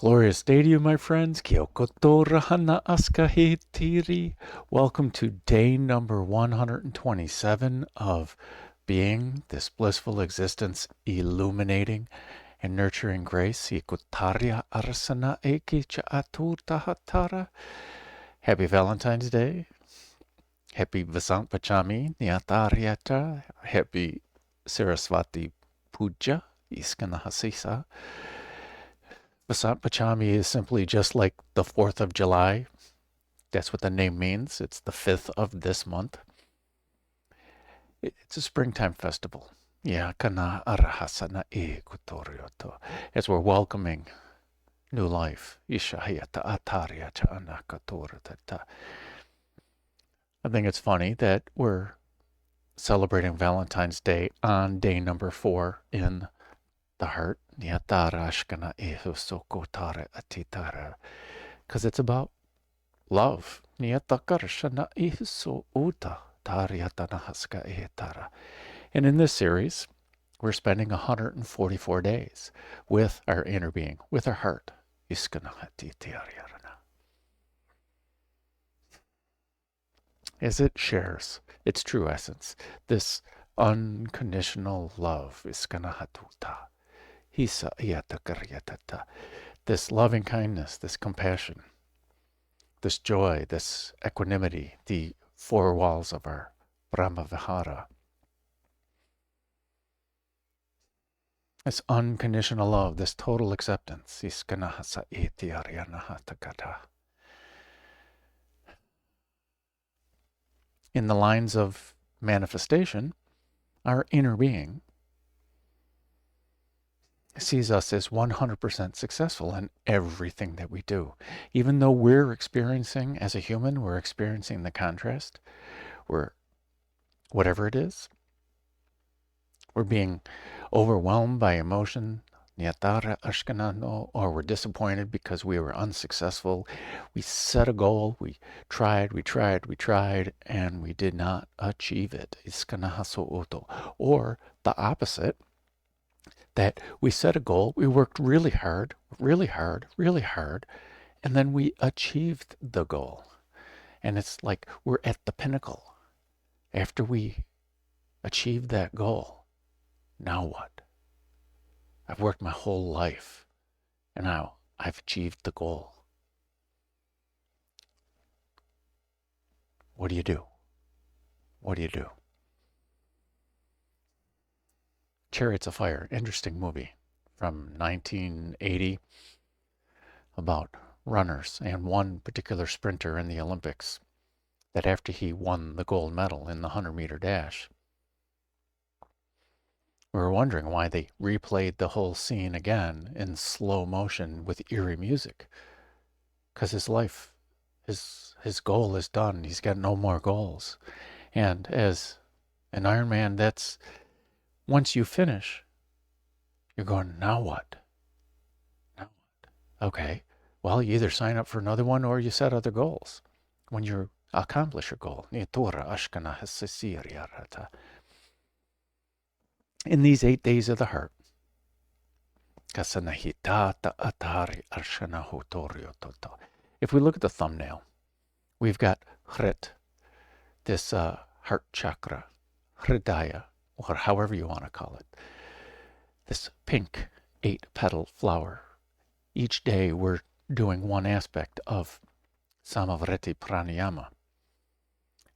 Glorious day to you, my friends. Kia koto rahana aska he tiri. Welcome to day number 127 of being this blissful existence, illuminating and nurturing grace. Ikutarya arasana eki cha atur tahatara. Happy Valentine's Day. Happy Vasant Pachami Nyataryata. Happy Saraswati Puja Iskana Hasisa. Vasant Pachami is simply just like the 4th of July. That's what the name means. It's the 5th of this month. It's a springtime festival. Yakana arahasana e kutoryoto. As we're welcoming new life. Ishahayata atarya cha anakatorata. I think it's funny that we're celebrating Valentine's Day on day number 4 in the heart. Because it's about love. And in this series, we're spending 144 days with our inner being, with our heart. As it shares its true essence, this unconditional love. This loving kindness, this compassion, this joy, this equanimity, the 4 walls of our Brahma Vihara. This unconditional love, this total acceptance. In the lines of manifestation, our inner being sees us as 100% successful in everything that we do. Even though we're experiencing, as a human, we're experiencing the contrast, whatever it is, we're being overwhelmed by emotion, or we're disappointed because we were unsuccessful. We set a goal, we tried, and we did not achieve it. Or the opposite, that we set a goal, we worked really hard, and then we achieved the goal. And it's like we're at the pinnacle. After we achieved that goal, now what? I've worked my whole life, and now I've achieved the goal. What do you do? What do you do? Chariots of Fire, interesting movie from 1980 about runners and one particular sprinter in the Olympics that after he won the gold medal in the 100-meter dash, we were wondering why they replayed the whole scene again in slow motion with eerie music. Because his life, his goal is done. He's got no more goals. And as an Ironman, that's once you finish, you're going, now what? Now what? Okay, well, you either sign up for another one or you set other goals when you accomplish your goal. In these 8 days of the heart, if we look at the thumbnail, we've got Hrit, this heart chakra, Hridaya, or however you want to call it, this pink 8-petal flower. Each day we're doing one aspect of Samavriti Pranayama.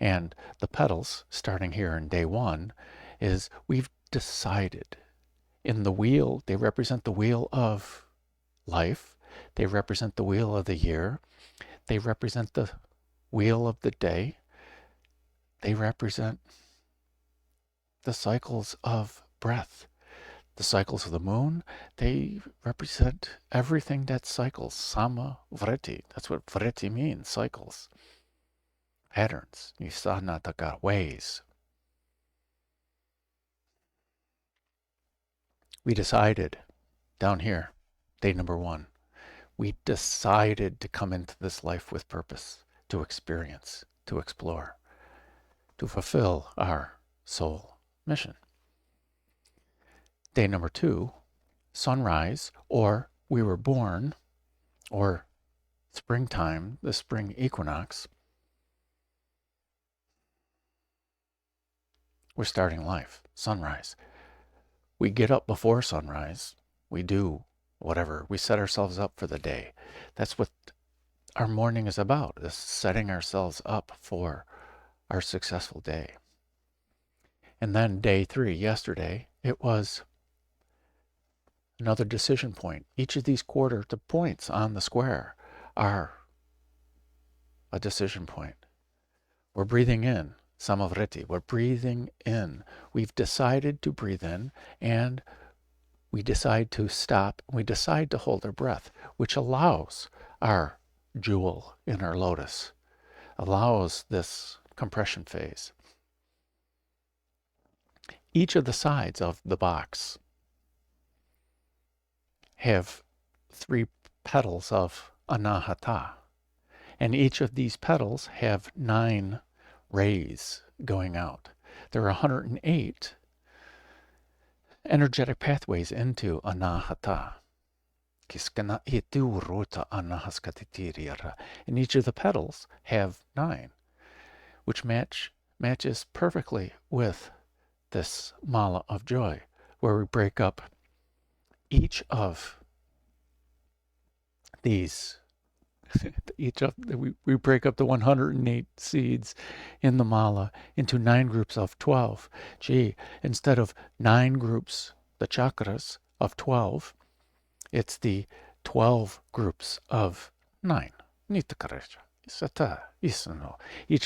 And the petals, starting here in day 1, is we've decided. In the wheel, they represent the wheel of life. They represent the wheel of the year. They represent the wheel of the day. They represent the cycles of breath, the cycles of the moon. They represent everything that cycles. Sama vriti. That's what vriti means, cycles, patterns. Nisanataka, ways. We decided down here, day number 1, we decided to come into this life with purpose, to experience, to explore, to fulfill our soul mission. Day number 2, sunrise, or we were born or springtime, the spring equinox, we're starting life, sunrise. We get up before sunrise. We do whatever. We set ourselves up for the day. That's what our morning is about, is setting ourselves up for our successful day. And then day 3, yesterday, it was another decision point. Each of these quarter points on the square are a decision point. We're breathing in Samavriti. We're breathing in. We've decided to breathe in, and we decide to stop. We decide to hold our breath, which allows our jewel in our lotus, allows this compression phase. Each of the sides of the box have 3 petals of anahata, and each of these petals have 9 rays going out. There are 108 energetic pathways into anahata. And each of the petals have 9, which matches perfectly with this Mala of Joy, where we break up each of these. We break up the 108 seeds in the mala into 9 groups of 12. Instead of 9 groups, the chakras of 12, it's the 12 groups of 9. Each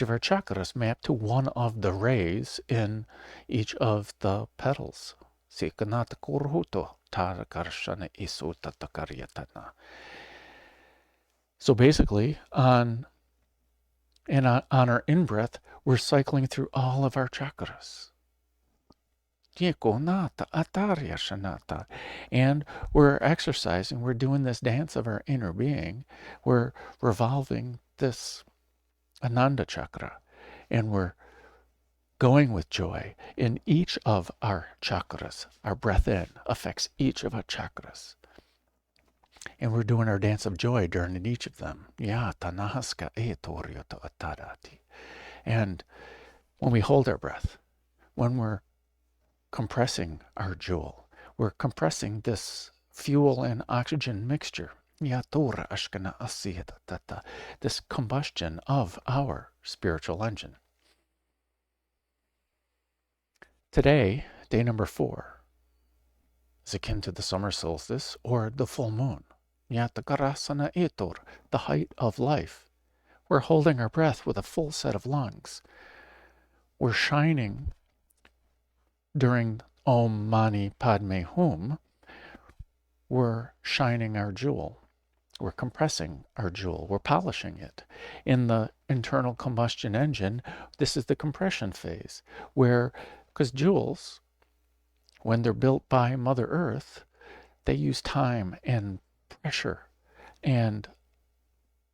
of our chakras map to one of the rays in each of the petals. So basically, on our in-breath, we're cycling through all of our chakras. And we're exercising, we're doing this dance of our inner being. We're revolving this Ananda chakra, and we're going with joy in each of our chakras. Our breath in affects each of our chakras. And we're doing our dance of joy during each of them. And when we hold our breath, when we're compressing our jewel, we're compressing this fuel and oxygen mixture. This combustion of our spiritual engine. Today, day number 4, is akin to the summer solstice or the full moon. The height of life. We're holding our breath with a full set of lungs. We're shining during Om Mani Padme Hum. We're shining our jewel. We're compressing our jewel. We're polishing it. In the internal combustion engine, this is the compression phase, because jewels, when they're built by Mother Earth, they use time and pressure and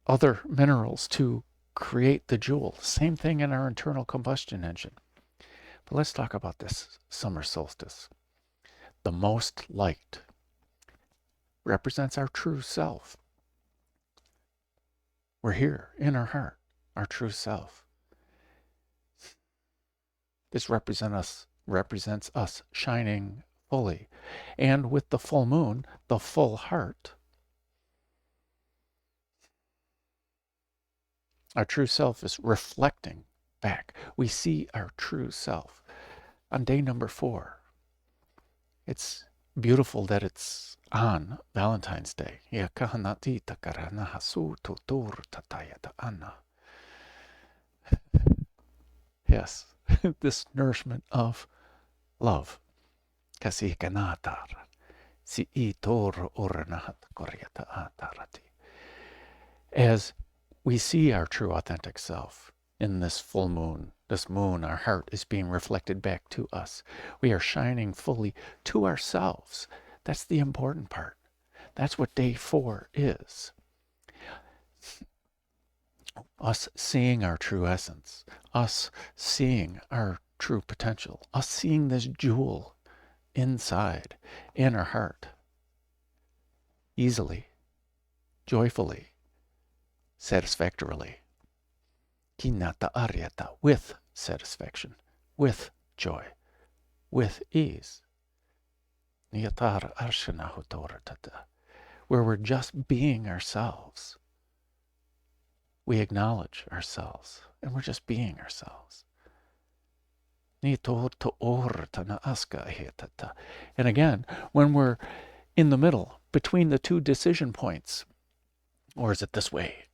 other minerals to create the jewel. Same thing in our internal combustion engine. But let's talk about this summer solstice. The most light represents our true self. We're here in our heart, our true self. This represents us shining fully. And with the full moon, the full heart, our true self is reflecting back. We see our true self. On day number 4, it's beautiful that it's on Valentine's Day. Yes, this nourishment of love. As we see our true authentic self in this full moon, our heart is being reflected back to us. We are shining fully to ourselves. That's the important part. That's what day 4 is. Us seeing our true essence, us seeing our true potential, us seeing this jewel inside, in our heart, easily, joyfully, satisfactorily. Kinata aryata, with satisfaction, with joy, with ease. Niyatara arshanahutoratata, where we're just being ourselves. We acknowledge ourselves, and we're just being ourselves. And again, when we're in the middle, between the two decision points, or is it this way?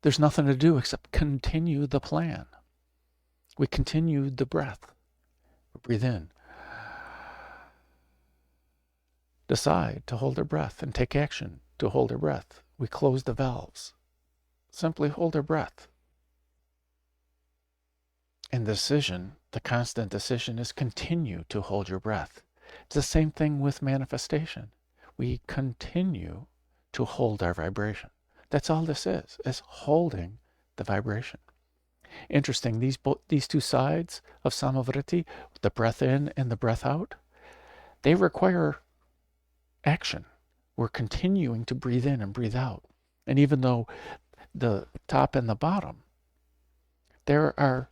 There's nothing to do except continue the plan. We continue the breath. Breathe in. Decide to hold our breath and take action to hold our breath. We close the valves. Simply hold our breath. And the decision, the constant decision, is continue to hold your breath. It's the same thing with manifestation. We continue to hold our vibration. That's all this is holding the vibration. Interesting, these two sides of Samavriti, the breath in and the breath out, they require action. We're continuing to breathe in and breathe out. And even though the top and the bottom, there are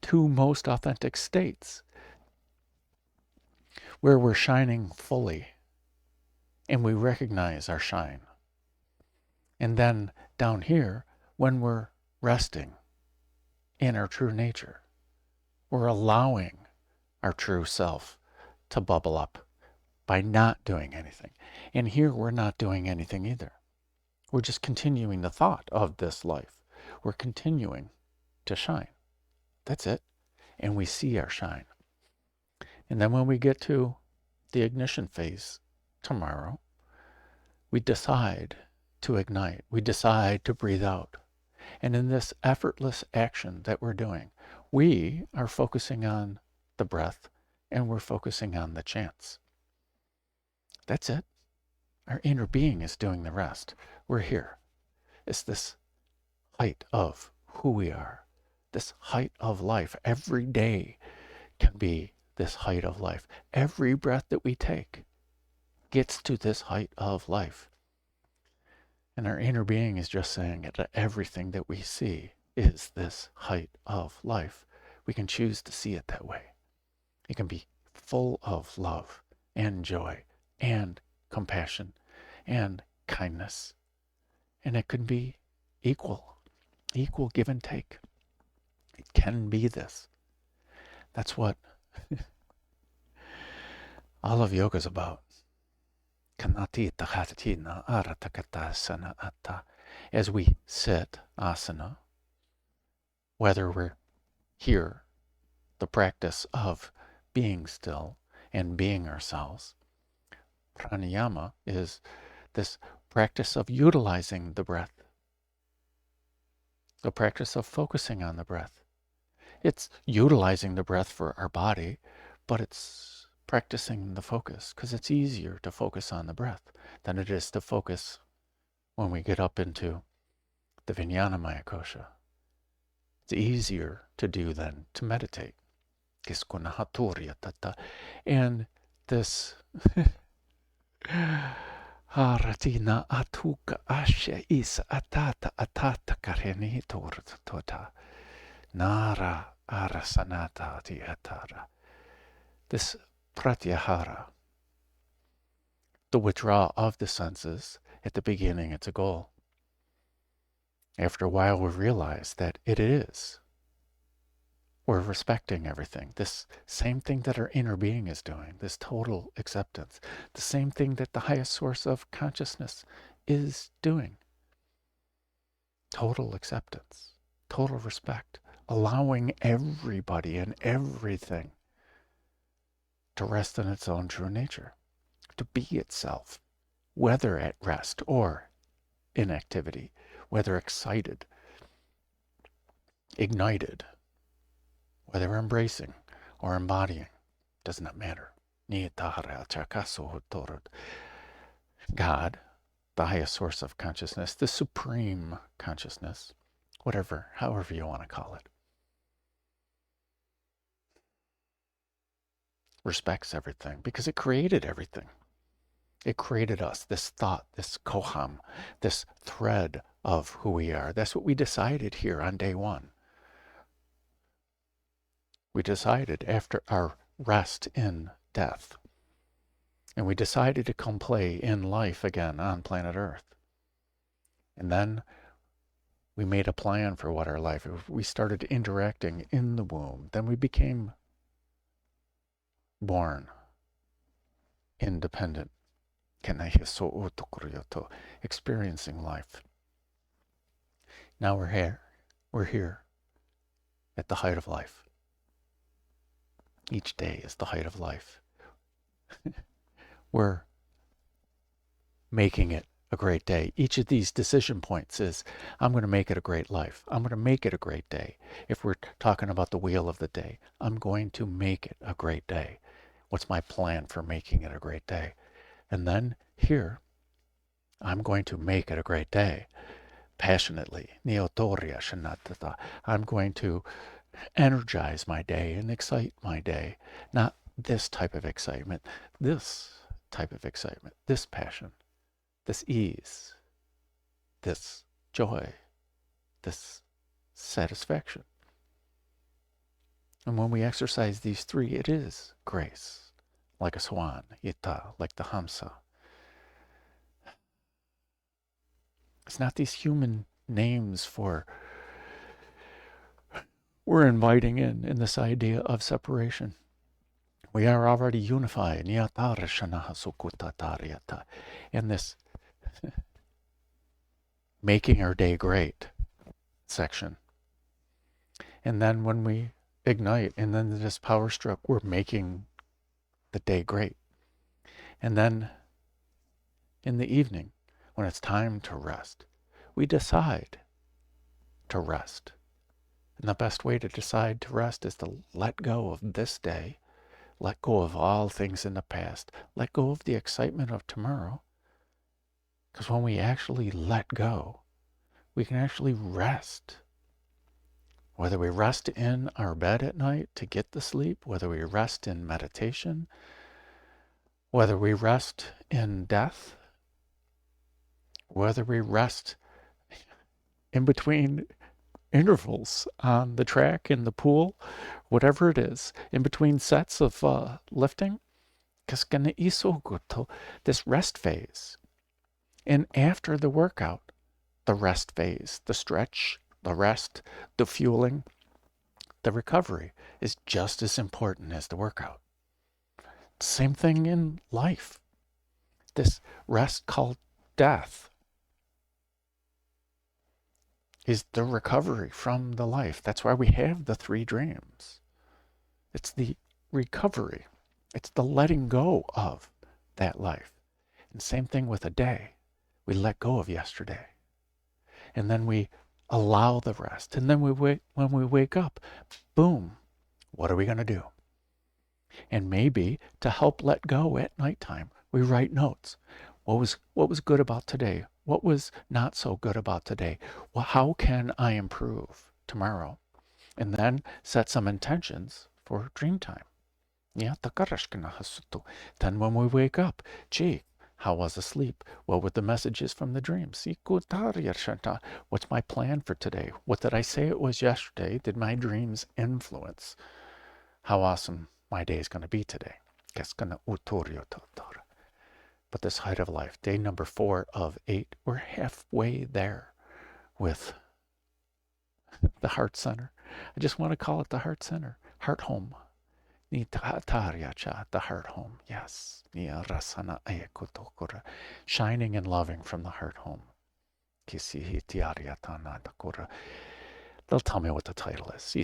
two most authentic states where we're shining fully and we recognize our shine. And then down here, when we're resting in our true nature, we're allowing our true self to bubble up by not doing anything. And here we're not doing anything either. We're just continuing the thought of this life. We're continuing to shine. That's it. And we see our shine. And then when we get to the ignition phase tomorrow, we decide to ignite. We decide to breathe out. And in this effortless action that we're doing, we are focusing on the breath and we're focusing on the chants. That's it. Our inner being is doing the rest. We're here. It's this height of who we are, this height of life. Every day can be this height of life. Every breath that we take gets to this height of life. And our inner being is just saying that everything that we see is this height of life. We can choose to see it that way. It can be full of love and joy and compassion and kindness. And it can be equal give and take. It can be this. That's what all of yoga is about. As we sit, asana, whether we're here, the practice of being still and being ourselves. Pranayama is this practice of utilizing the breath, the practice of focusing on the breath. It's utilizing the breath for our body, but it's practicing the focus because it's easier to focus on the breath than it is to focus when we get up into the Vijnanamaya kosha. It's easier to do than to meditate. And this Haratina atuka asha is atata kareni tota nara arasanata tiatara. This pratyahara, the withdrawal of the senses, at the beginning it's a goal. After a while we realize that it is. We're respecting everything. This same thing that our inner being is doing, this total acceptance. The same thing that the highest source of consciousness is doing. Total acceptance, total respect, allowing everybody and everything to rest in its own true nature, to be itself, whether at rest or in activity, whether excited, ignited, whether embracing or embodying, does not matter. God, the highest source of consciousness, the supreme consciousness, however you want to call it, respects everything because it created everything. It created us, this thought, this koham, this thread of who we are. That's what we decided here on day one. We decided after our rest in death. And we decided to come play in life again on planet Earth. And then we made a plan for what our life is. We started interacting in the womb. Then we became born, independent, experiencing life. Now we're here. We're here at the height of life. Each day is the height of life. We're making it a great day. Each of these decision points is, I'm going to make it a great life. I'm going to make it a great day. If we're talking about the wheel of the day, I'm going to make it a great day. What's my plan for making it a great day? And then here, I'm going to make it a great day. Passionately. I'm going to energize my day and excite my day. Not this type of excitement, this type of excitement, this passion, this ease, this joy, this satisfaction. And when we exercise these three, it is grace, like a swan, ita, like the hamsa. It's not these human names for, we're inviting in this idea of separation. We are already unified. In this making our day great section. And then when we ignite, and then this power stroke, we're making the day great. And then in the evening, when it's time to rest, we decide to rest. And the best way to decide to rest is to let go of this day, let go of all things in the past, let go of the excitement of tomorrow. Because when we actually let go, we can actually rest. Whether we rest in our bed at night to get the sleep, whether we rest in meditation, whether we rest in death, whether we rest in between intervals on the track, in the pool, whatever it is, in between sets of lifting, this rest phase. And after the workout, the rest phase, the stretch, the rest, the fueling, the recovery is just as important as the workout. Same thing in life. This rest called death is the recovery from the life. That's why we have the three dreams. It's the recovery. It's the letting go of that life. And same thing with a day. We let go of yesterday. And then we allow the rest. And then when we wake up, boom, what are we going to do? And maybe to help let go at nighttime, we write notes. What was good about today? What was not so good about today? Well, how can I improve tomorrow? And then set some intentions for dream time. Then when we wake up, gee, how was the sleep? What were the messages from the dreams? What's my plan for today? What did I say it was yesterday? Did my dreams influence how awesome my day is going to be today? But this height of life, day number 4 of 8, we're halfway there with the heart center. I just want to call it the heart center, heart home. The heart home, yes. Shining and loving from the heart home. They'll tell me what the title is.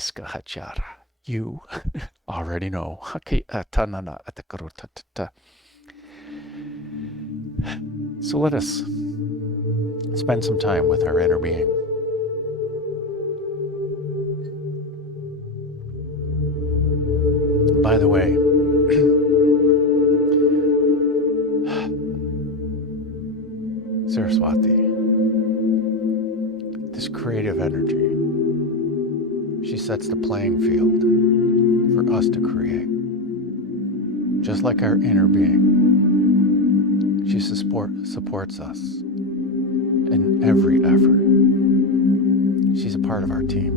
You already know. So let us spend some time with our inner being. By the way, Saraswati, this creative energy, she sets the playing field for us to create. just like our inner being. She supports us in every effort. She's a part of our team.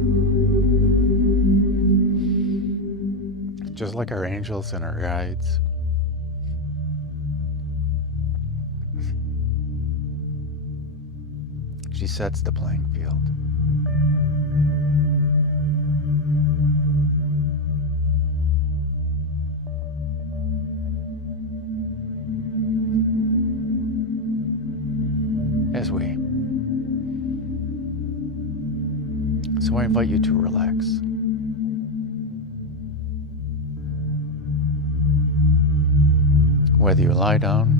Just like our angels and our guides. She sets the playing field. So I invite you to relax. Whether you lie down,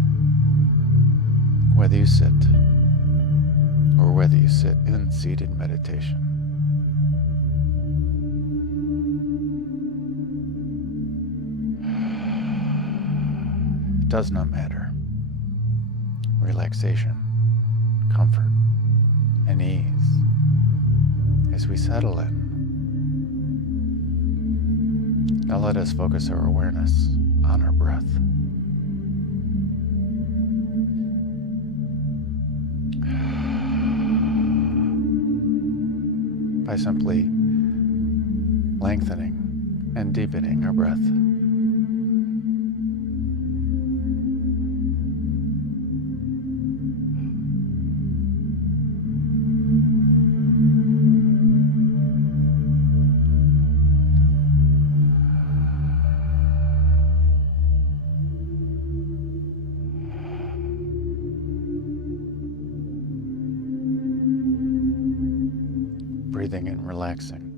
whether you sit, or whether you sit in seated meditation. It does not matter. Relaxation, comfort, and ease as we settle in. Now let us focus our awareness on our breath. By simply lengthening and deepening our breath. Breathing and relaxing.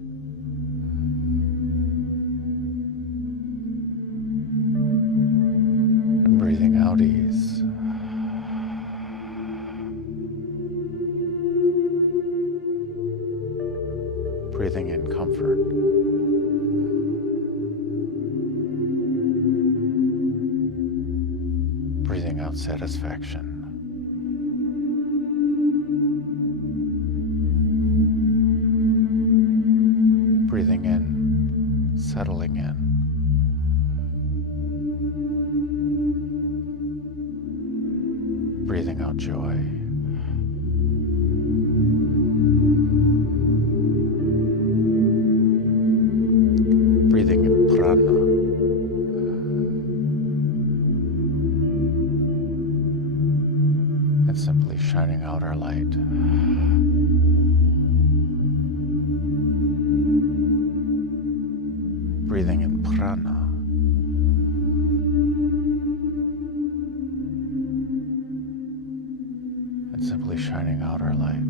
And breathing out ease. Breathing in comfort. Breathing out satisfaction. Breathing in, settling in. Breathing out joy. Breathing in prana. And simply shining out our light. Breathing in prana. And simply shining out our light.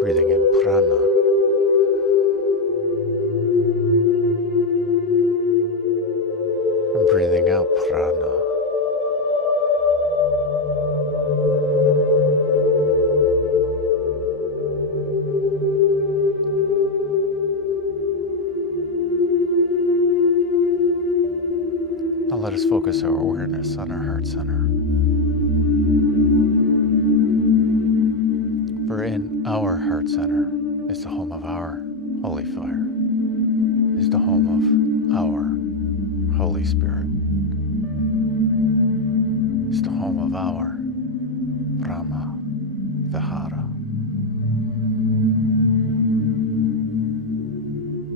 Breathing in prana. And breathing out prana. Now let us focus our awareness on our heart center. For in our heart center is the home of our holy fire, is the home of our Holy Spirit, is the home of our Brahma Vihara,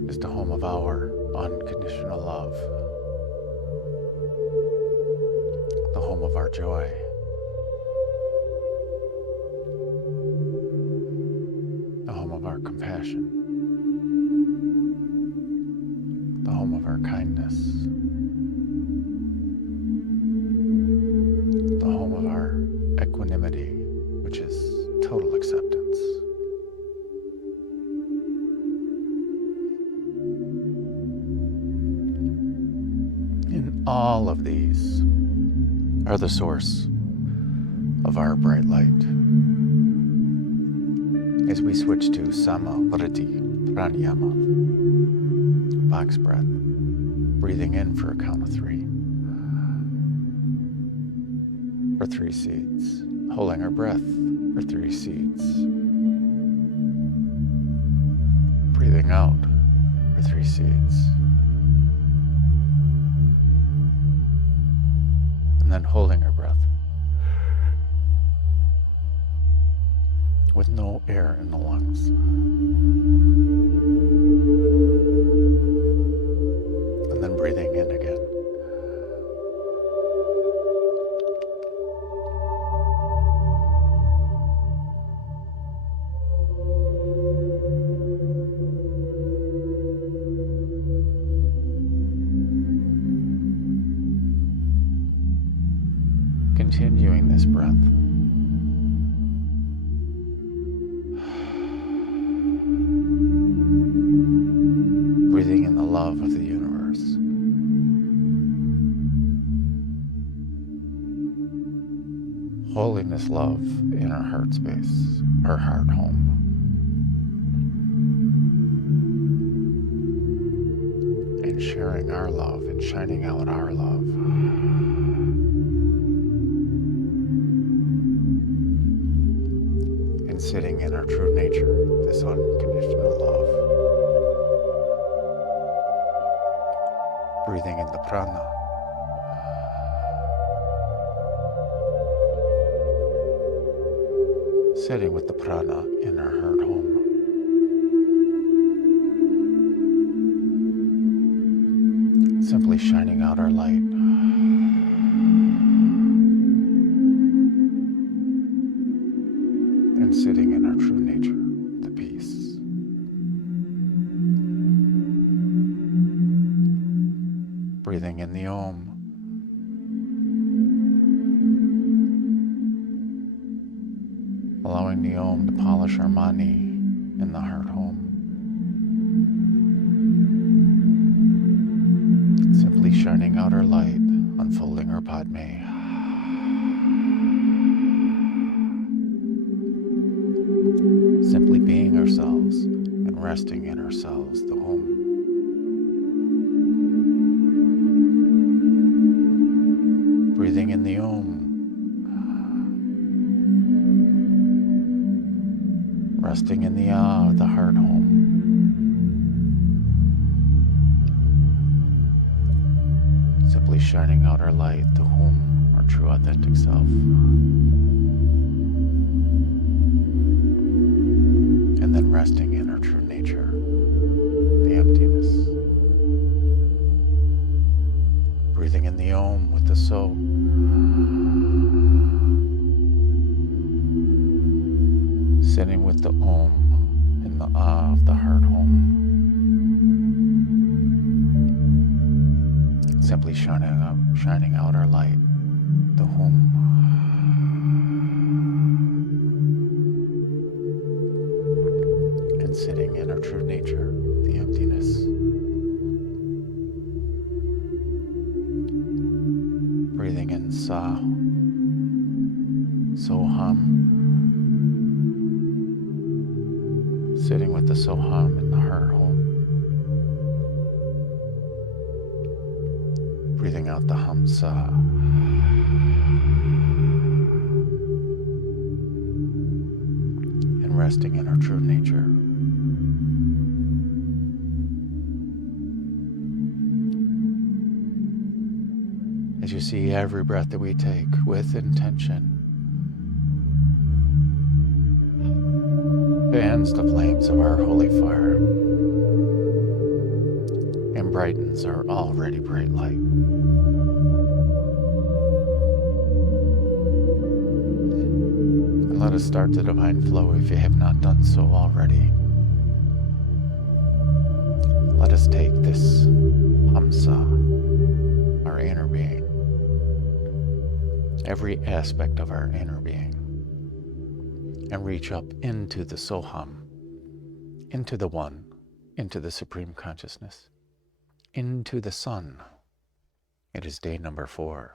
is the home of our unconditional love, the home of our joy, the home of our compassion, the home of our kindness, the home of our equanimity, which is total acceptance. In all of these are the source of our bright light. As we switch to Samavriti Pranayama, box breath, breathing in for a count of 3, for 3 seeds, holding our breath for 3 seeds, breathing out for 3 seeds. And then holding our breath with no air in the lungs. And then breathing in again. Continuing this breath. Breathing in the love of the universe. Holding this love in our heart space, our heart home. And sharing our love and shining out our love. And sitting in our true nature, this unconditional love. Breathing in the prana. Sitting with the prana in our heart home. Simply shining out our light. And sitting in our true nature, the peace. Breathing in the Om. Allowing the Om to polish our mani in the heart home. Simply shining out our light, unfolding our Padme. Simply being ourselves and resting in ourselves, the Om. Breathing in the Om. Resting in the Ah of the heart home. Simply shining out our light, the Hum, our true authentic self. And then resting in our true nature, the emptiness. Breathing in the Om with the So. Sitting with the Om in the Ah of the heart home. Simply shining out our light, the Hum. And sitting in our true nature, the emptiness. Breathing in Sa, Soham. Sitting with the Soham in the heart home. Breathing out the Hamsa. And resting in our true nature. As you see every breath that we take with intention, fans the flames of our holy fire and brightens our already bright light. And let us start the divine flow if you have not done so already. Let us take this Hamsa, our inner being, every aspect of our inner being, and reach up into the Soham, into the One, into the Supreme Consciousness, into the Sun. It is day number 4.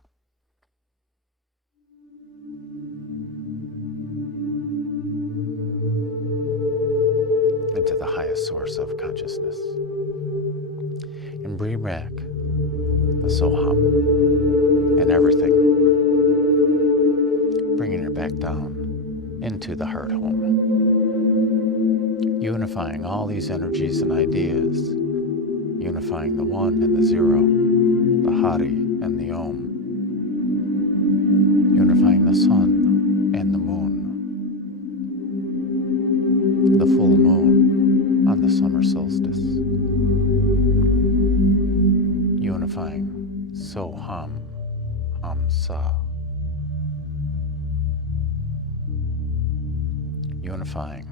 Into the highest source of consciousness. And bring back the Soham and everything, bringing it back down into the heart home. unifying all these energies and ideas, unifying the one and the zero, the Hari and the Om, unifying the sun and the moon, the full moon on the summer solstice, unifying Soham, Hamsa, unifying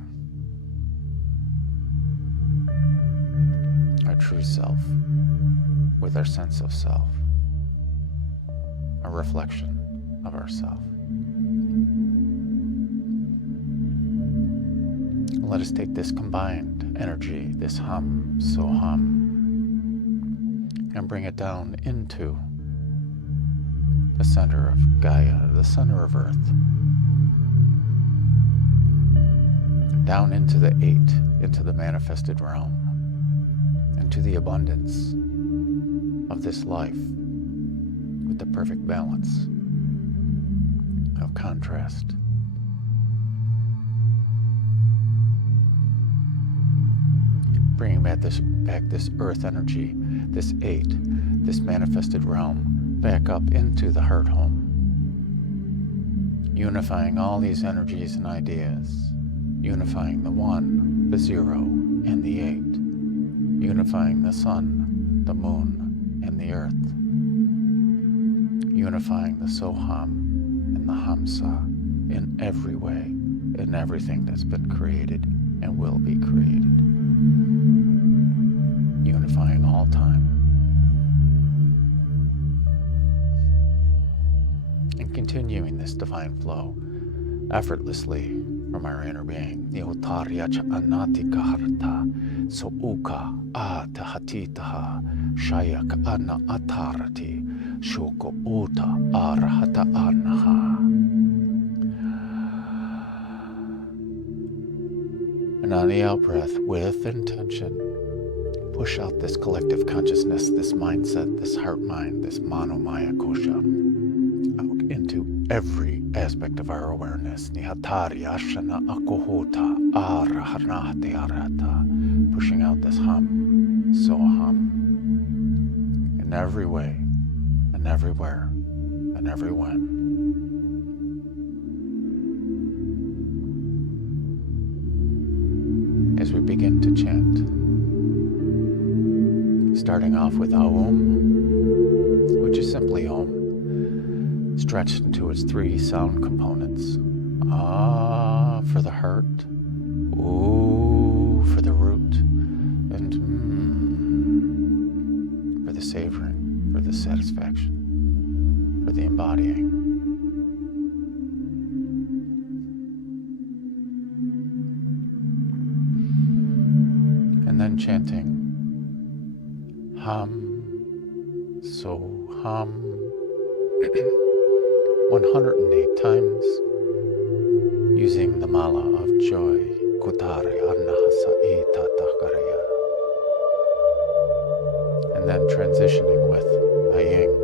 our true self with our sense of self, a reflection of ourself. Let us take this combined energy, this hum, soham, and bring it down into the center of Gaia, the center of Earth, down into the eight, into the manifested realm, into the abundance of this life with the perfect balance of contrast. Bringing back this earth energy, this eight, this manifested realm, back up into the heart home, unifying all these energies and ideas, unifying the one, the zero, and the eight, unifying the sun, the moon, and the earth, unifying the Soham and the Hamsa in every way, in everything that's been created and will be created, unifying all time, and continuing this divine flow effortlessly from our inner being. Niotaryacha anatika harta, so uka atahatitaha, shayaka ana atarati, shoko uta arahata anaha. And on the out breath, with intention, push out this collective consciousness, this mindset, this heart mind, this manomaya kosha, out into every aspect of our awareness. Nihatari ashana akohota arahanate arata, pushing out this hum, soham, in every way, and everywhere, and everyone. As we begin to chant, starting off with Aum, which is simply Om, stretched into its three sound components. Ah for the heart, Ooh for the root, and for the savoring, for the satisfaction, for the embodying. And then chanting Hum, so hum, 108 times, using the Mala of Joy, Kutare Annahasa Ita Takaraya, and then transitioning with Aying.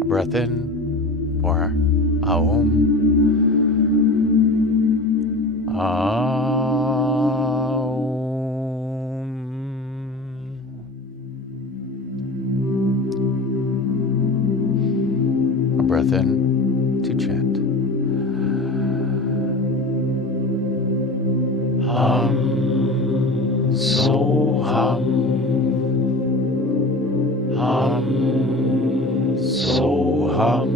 A breath in for Aum. A breath in to chant. Hum, so hum, hum, so hum,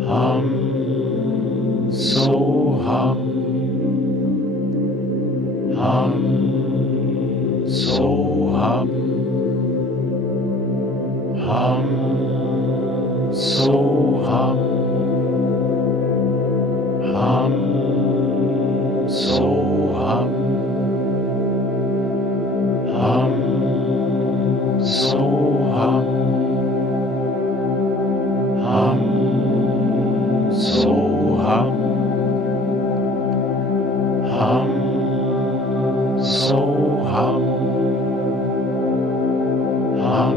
hum, so hum, hum, so hum, hum, so hum, hum, so hum, hum, so hum, hum, so hum, hum, so hum, hum,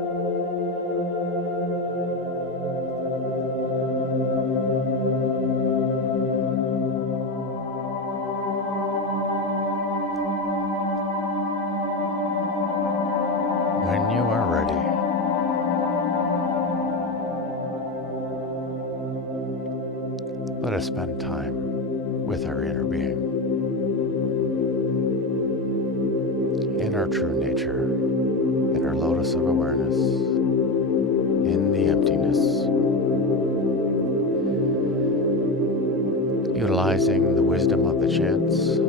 when you are ready, let us spend time with our inner being, in our true nature, in our lotus of awareness, in the emptiness, utilizing the wisdom of the chants.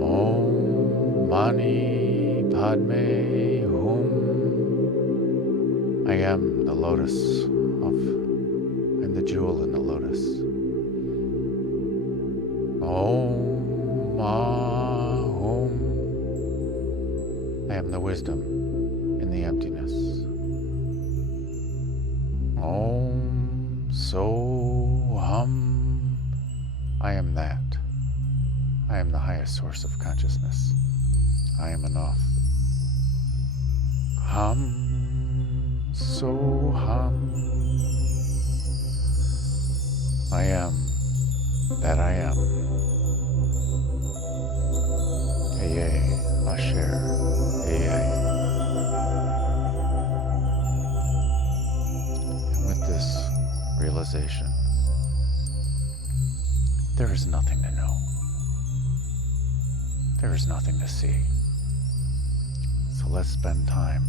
Om Mani Padme Hum. I am the lotus I'm the jewel in the lotus. Om Ma Hum. I am the wisdom in the emptiness. Om So Hum. I am that. I am the highest source of consciousness. I am enough. Hum So Hum. I am that I am. Aye, Asher, Aye. And with this realization, there is nothing to know. There is nothing to see. So let's spend time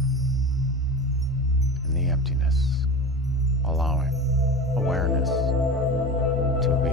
in the emptiness, allowing awareness to be.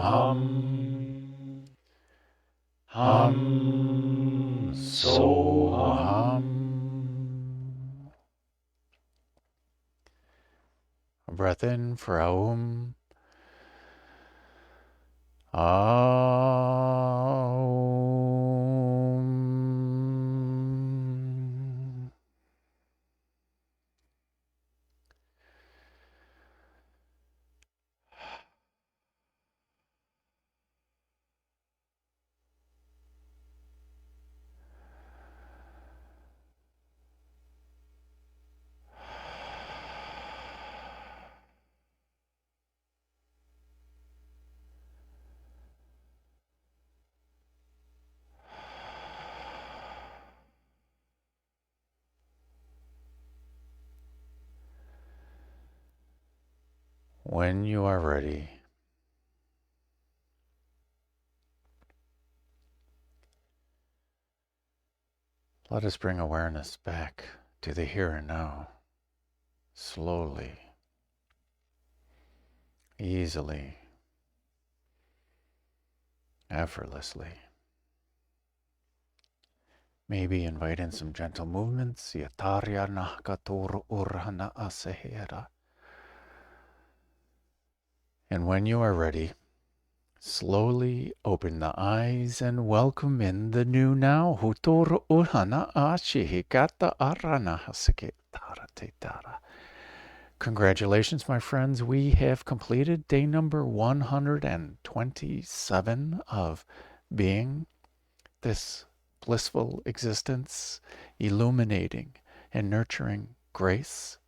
hum, hum, so hum. A breath in for aum. Aum. When you are ready, let us bring awareness back to the here and now, slowly, easily, effortlessly. Maybe invite in some gentle movements. Yatarya nahkatur urhana asehera. And when you are ready, slowly open the eyes and welcome in the new now. Hutur urhana ashihikata arana haseketara tetara. Congratulations, my friends. We have completed day number 127 of being this blissful existence, illuminating and nurturing grace,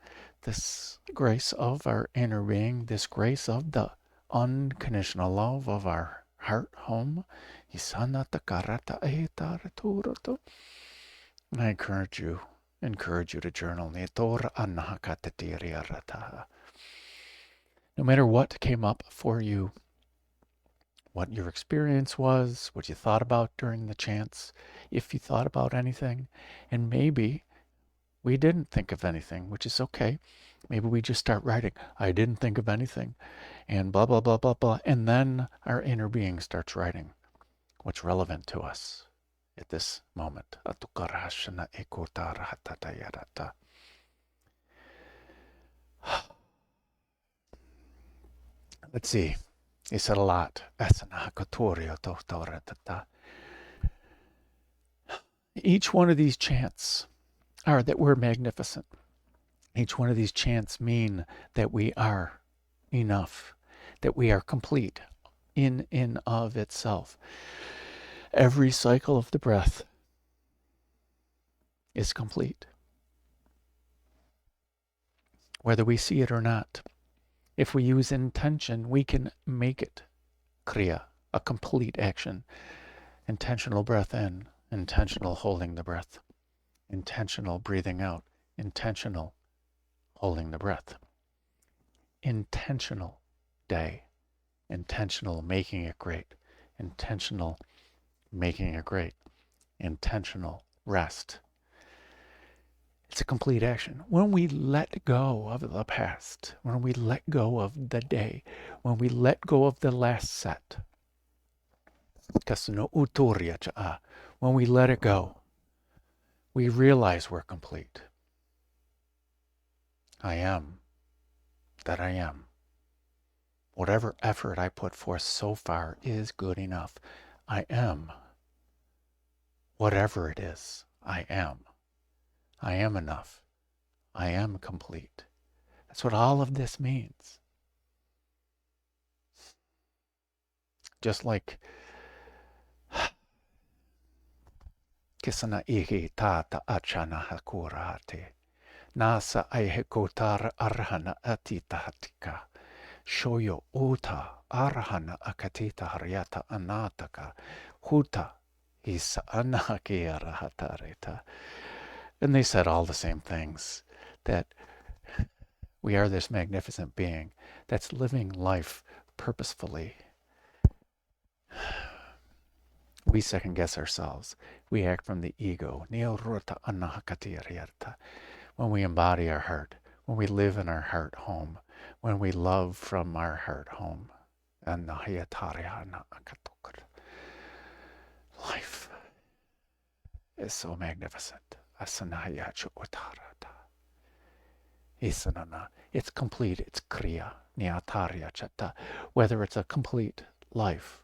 this grace of our inner being, this grace of the unconditional love of our heart home. I encourage you to journal. No matter what came up for you, what your experience was, what you thought about during the chants, if you thought about anything, and maybe we didn't think of anything, which is okay. Maybe we just start writing, I didn't think of anything, and blah, blah, blah, blah, blah. And then our inner being starts writing what's relevant to us at this moment. Let's see. He said a lot. Each one of these chants are that we're magnificent. Each one of these chants mean that we are enough, that we are complete in of itself. Every cycle of the breath is complete, whether we see it or not. If we use intention, we can make it kriya, a complete action. Intentional breath in, intentional holding the breath, intentional breathing out, intentional holding the breath, intentional day, intentional making it great, intentional making it great, intentional rest. It's a complete action. When we let go of the past, when we let go of the day, when we let go of the last set, when we let it go, we realize we're complete. I am that I am. Whatever effort I put forth so far is good enough. I am whatever it is. I am. I am enough. I am complete. That's what all of this means. Just like Kisana ihi tata achana hakurate. Nasa aihekotar arhana atitahatika. Shoyo uta arhana akatita haryata anataka. Huta isa anaki arahatareta. And they said all the same things, that we are this magnificent being that's living life purposefully. We second guess ourselves. We act from the ego. When we embody our heart, when we live in our heart home, when we love from our heart home, Life is so magnificent. It's complete, it's kriya, niyatarya chatta. Whether it's a complete life,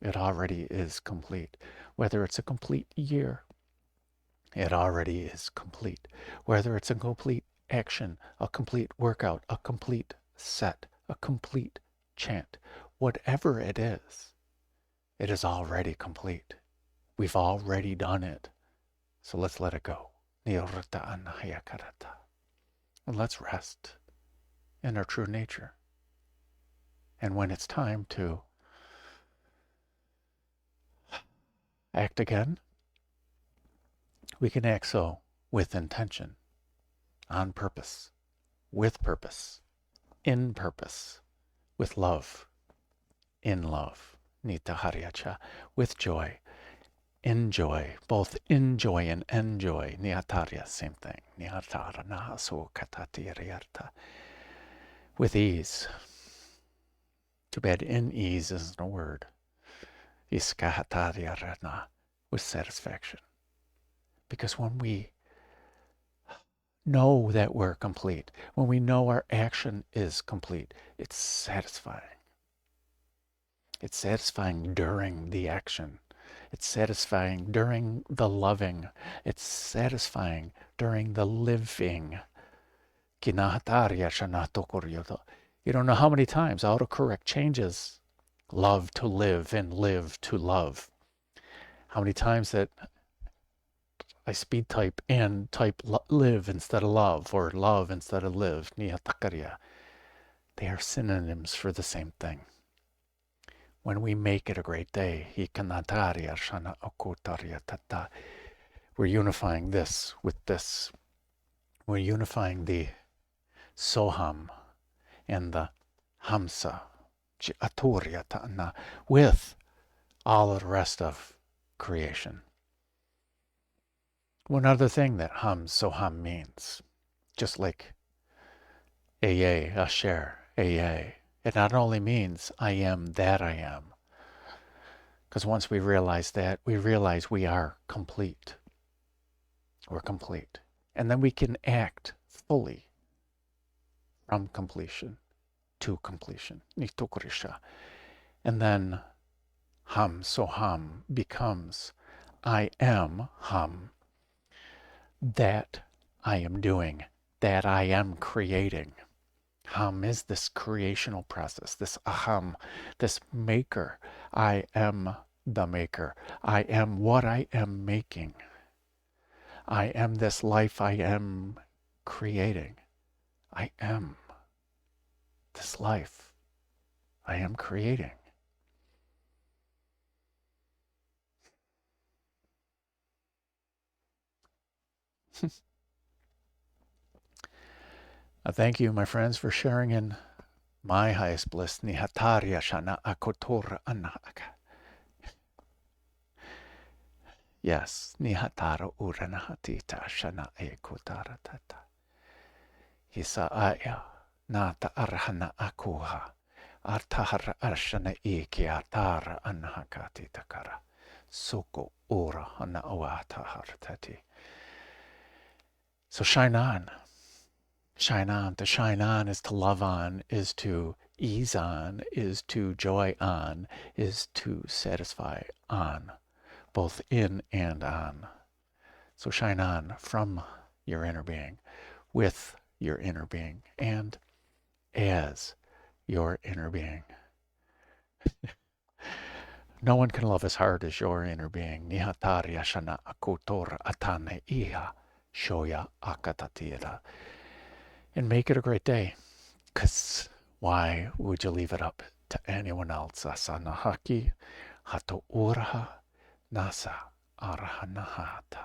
it already is complete. Whether it's a complete year, it already is complete. Whether it's a complete action, a complete workout, a complete set, a complete chant, whatever it is already complete. We've already done it. So let's let it go. And let's rest in our true nature. And when it's time to act again, we can act so with intention, on purpose, with purpose, in purpose, with love, in love, nitaharyacha, with joy, enjoy, both enjoy and enjoy, niyatarya, same thing, niyatara nahasu katatiriyarta, with ease. Too bad in ease isn't a word. Iskahataryarana, with satisfaction. Because when we know that we're complete, when we know our action is complete, it's satisfying. It's satisfying during the action. It's satisfying during the loving. It's satisfying during the living. You don't know how many times autocorrect changes love to live and live to love. How many times that I speed type and type live instead of love, or love instead of live. Niyatakarya. They are synonyms for the same thing. When we make it a great day, we're unifying this with this. We're unifying the soham and the hamsa with all of the rest of creation. One other thing that soham means, just like Eye, Asher, Eye, it not only means I am that I am, because once we realize that, we realize we are complete. We're complete. And then we can act fully from completion to completion. And then soham becomes I am ham, that I am doing, that I am creating. Ham is this creational process, this aham, this maker. I am the maker. I am what I am making. I am this life I am creating. I am this life I am creating. Thank you, my friends, for sharing in my highest bliss. Nihatarya shana akotor anaka. Yes, nihatara uranahatita shana ekotara tata. Isaaya nata arhana akuha. Artahara arshana iki atara anahakati takara. Soko ura hana awatahartati. So shine on. Shine on. To shine on is to love on, is to ease on, is to joy on, is to satisfy on, both in and on. So shine on from your inner being, with your inner being, and as your inner being. No one can love as hard as your inner being. Nihatarya shana akutor atane iha shoya akatatira. And make it a great day. Because why would you leave it up to anyone else? Asana haki hato uraha nasa arahanahata.